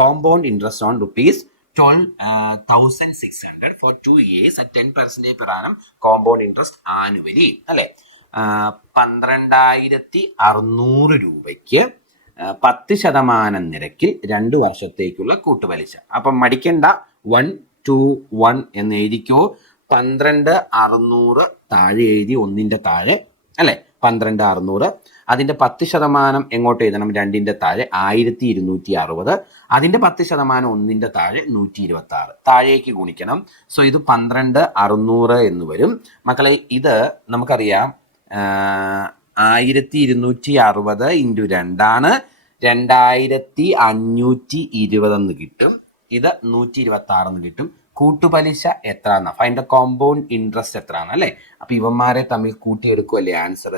Compound interest on rupees twelve thousand six hundred for two years at ten percentage per annum compound interest annually അല്ലെ? പന്ത്രണ്ടായിരത്തി അറുന്നൂറ് രൂപയ്ക്ക് പത്ത് ശതമാനം നിരക്കിൽ രണ്ട് വർഷത്തേക്കുള്ള കൂട്ടുപലിശ അപ്പം മടിക്കണ്ട വൺ ടു വൺ എന്ന് എഴുതിക്കോ. പന്ത്രണ്ട് അറുന്നൂറ് താഴെ എഴുതി ഒന്നിന്റെ താഴെ അല്ലെ? പന്ത്രണ്ട് അറുന്നൂറ്. അതിന്റെ പത്ത് ശതമാനം എങ്ങോട്ട് എഴുതണം? രണ്ടിന്റെ താഴെ ആയിരത്തി ഇരുന്നൂറ്റി അറുപത്. അതിന്റെ പത്ത് ശതമാനം ഒന്നിന്റെ താഴെ നൂറ്റി ഇരുപത്തി ആറ് താഴേക്ക് ഗുണിക്കണം. സോ ഇത് പന്ത്രണ്ട് അറുന്നൂറ് എന്ന് വരും. മക്കളെ ഇത് നമുക്കറിയാം. ആയിരത്തി ഇരുന്നൂറ്റി അറുപത് ഇന്റു രണ്ടാണ്. രണ്ടായിരത്തി അഞ്ഞൂറ്റി ഇരുപതെന്ന് കിട്ടും. ഇത് നൂറ്റി ഇരുപത്തി ആറെന്ന് കിട്ടും. കൂട്ടുപലിശ എത്രയെന്ന ഫൈൻഡ് കോമ്പൗണ്ട് ഇൻട്രസ്റ്റ് എത്രയാണ് അല്ലെ? അപ്പൊ ഇവന്മാരെ തമ്മിൽ കൂട്ടിയെടുക്കുമല്ലേ ആൻസർ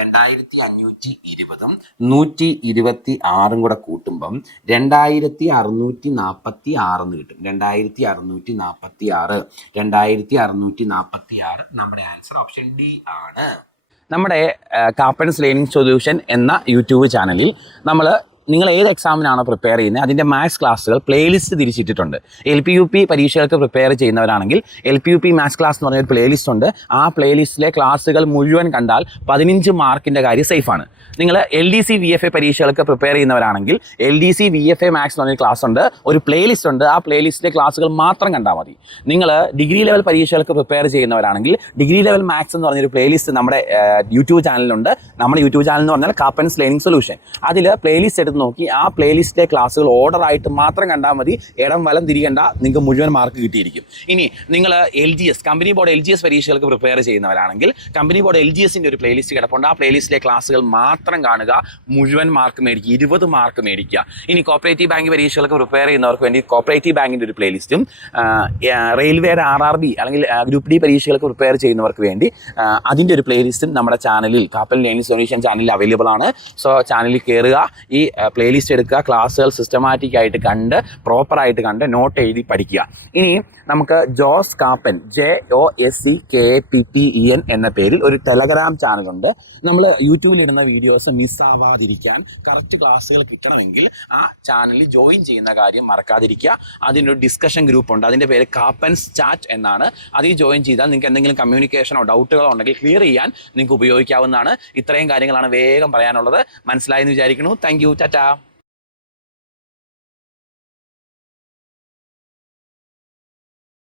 രണ്ടായിരത്തി അഞ്ഞൂറ്റി ഇരുപതും നൂറ്റി ഇരുപത്തി ആറും കൂടെ കൂട്ടുമ്പം രണ്ടായിരത്തി അറുന്നൂറ്റി നാൽപ്പത്തി ആറെന്ന് കിട്ടും. രണ്ടായിരത്തി അറുന്നൂറ്റി നാൽപ്പത്തി ആറ് രണ്ടായിരത്തി അറുന്നൂറ്റി നാൽപ്പത്തി ആറ് നമ്മുടെ ആൻസർ ഓപ്ഷൻ ഡി ആണ്. നമ്മുടെ കാപ്പൻസ് ലേണിംഗ് സൊല്യൂഷൻ എന്ന യൂട്യൂബ് ചാനലിൽ നമ്മൾ നിങ്ങൾ ഏത് എക്സാമിനാണോ പ്രിപ്പയർ ചെയ്യുന്നത് അതിന്റെ മാത്സ് ക്ലാസ്സുകൾ പ്ലേലിസ്റ്റ് തിരിച്ചിട്ടിട്ടുണ്ട്. എൽ പി യു പി പരീക്ഷകൾക്ക് prepare ചെയ്യുന്നവരാണെങ്കിൽ L P U P maths class എന്ന് പറഞ്ഞൊരു പ്ലേലിസ്റ്റ് ഉണ്ട്. ആ പ്ലേലിസ്റ്റിലെ ക്ലാസ്സുകൾ മുഴുവൻ കണ്ടാൽ പതിനഞ്ച് മാർക്കിന്റെ കാര്യം സേഫാണ്. നിങ്ങൾ L D C V F A പരീക്ഷകൾക്ക് prepare ചെയ്യുന്നവരാണെങ്കിൽ L D C V F A maths എന്ന് പറഞ്ഞൊരു ക്ലാസ് ഉണ്ട് ഒരു പ്ലേലിസ്റ്റ് ഉണ്ട് ആ പ്ലേലിസ്റ്റിലെ ക്ലാസ്സുകൾ മാത്രം കണ്ടാൽ മതി. നിങ്ങൾ ഡിഗ്രി ലെവൽ പരീക്ഷകൾക്ക് പ്രിപ്പയർ ചെയ്യുന്നവരാണെങ്കിൽ ഡിഗ്രി ലെവൽ മാത്സ് എന്ന് പറഞ്ഞൊരു പ്ലേലിസ്റ്റ് നമ്മുടെ യൂട്യൂബ് ചാനലിലുണ്ട് നമ്മുടെ യൂട്യൂബ് ചാനൽ എന്ന് പറഞ്ഞാൽ കാപ്പൻസ് ലേണിംഗ് സൊല്യൂഷൻ അതിൽ പ്ലേലിസ്റ്റ് എടുത്ത് നോക്കി ആ പ്ലേലിസ്റ്റിലെ ക്ലാസ്സുകൾ ഓർഡർ ആയിട്ട് മാത്രം കണ്ടാൽ മതി. ഇടം വലം തിരികണ്ട. നിങ്ങൾക്ക് മുഴുവൻ മാർക്ക് കിട്ടിയിരിക്കും. ഇനി നിങ്ങൾ L G S company board L G S പരീക്ഷകൾക്ക് പ്രിപ്പയർ ചെയ്യുന്നവരാണെങ്കിൽ കമ്പനി ബോർഡ് എൽ ജി എസിന്റെ ഒരു പ്ലേലിസ്റ്റ് കിടപ്പുണ്ട്. ആ പ്ലേലിസ്റ്റിലെ ക്ലാസ്സുകൾ മാത്രം കാണുക. മുഴുവൻ മാർക്ക് മേടിക്കുക. ഇരുപത് മാർക്ക് മേടിക്കുക. ഇനി കോപ്പറേറ്റീവ് ബാങ്ക് പരീക്ഷകൾക്ക് പ്രിപ്പയർ ചെയ്യുന്നവർക്ക് വേണ്ടി കോപ്പറേറ്റീവ് ബാങ്കിന്റെ ഒരു പ്ലേലിസ്റ്റും റെയിൽവേയുടെ ആർ ആർ ബി അല്ലെങ്കിൽ ഗ്രൂപ്പ് ഡി പരീക്ഷകൾക്ക് പ്രിപ്പയർ ചെയ്യുന്നവർക്ക് വേണ്ടി അതിന്റെ ഒരു പ്ലേലിസ്റ്റും നമ്മുടെ ചാനലിൽ കാപ്പൽ ലേണിംഗ് സൊല്യൂഷൻ ചാനലിൽ അവൈലബിൾ ആണ്. സോ ചാനലിൽ കയറുക ഈ പ്ലേലിസ്റ്റ് എടുക്കുക ക്ലാസ്സുകൾ സിസ്റ്റമാറ്റിക് ആയിട്ട് കണ്ട് പ്രോപ്പറായിട്ട് കണ്ട് നോട്ട് എഴുതി പഠിക്കുക. ഇനി നമുക്ക് Jose Kappan J O S C K P T E N എന്ന പേരിൽ ഒരു ടെലഗ്രാം ചാനലുണ്ട് നമ്മൾ യൂട്യൂബിൽ ഇടുന്ന വീഡിയോസ് മിസ്സാവാതിരിക്കാൻ കറക്റ്റ് ക്ലാസ്സുകൾ കിട്ടണമെങ്കിൽ ആ ചാനലിൽ ജോയിൻ ചെയ്യുന്ന കാര്യം മറക്കാതിരിക്കുക. അതിനൊരു ഡിസ്കഷൻ ഗ്രൂപ്പ് ഉണ്ട്. അതിന്റെ പേര് കാപ്പൻസ് ചാറ്റ് എന്നാണ്. അതിൽ ജോയിൻ ചെയ്താൽ നിങ്ങൾക്ക് എന്തെങ്കിലും കമ്മ്യൂണിക്കേഷനോ ഡൗട്ടുകളോ ഉണ്ടെങ്കിൽ ക്ലിയർ ചെയ്യാൻ നിങ്ങൾക്ക് ഉപയോഗിക്കാവുന്നതാണ്. ഇത്രയും കാര്യങ്ങളാണ് വേഗം പറയാനുള്ളത്. മനസ്സിലായെന്ന് വിചാരിക്കുന്നു. Thank you Tchau.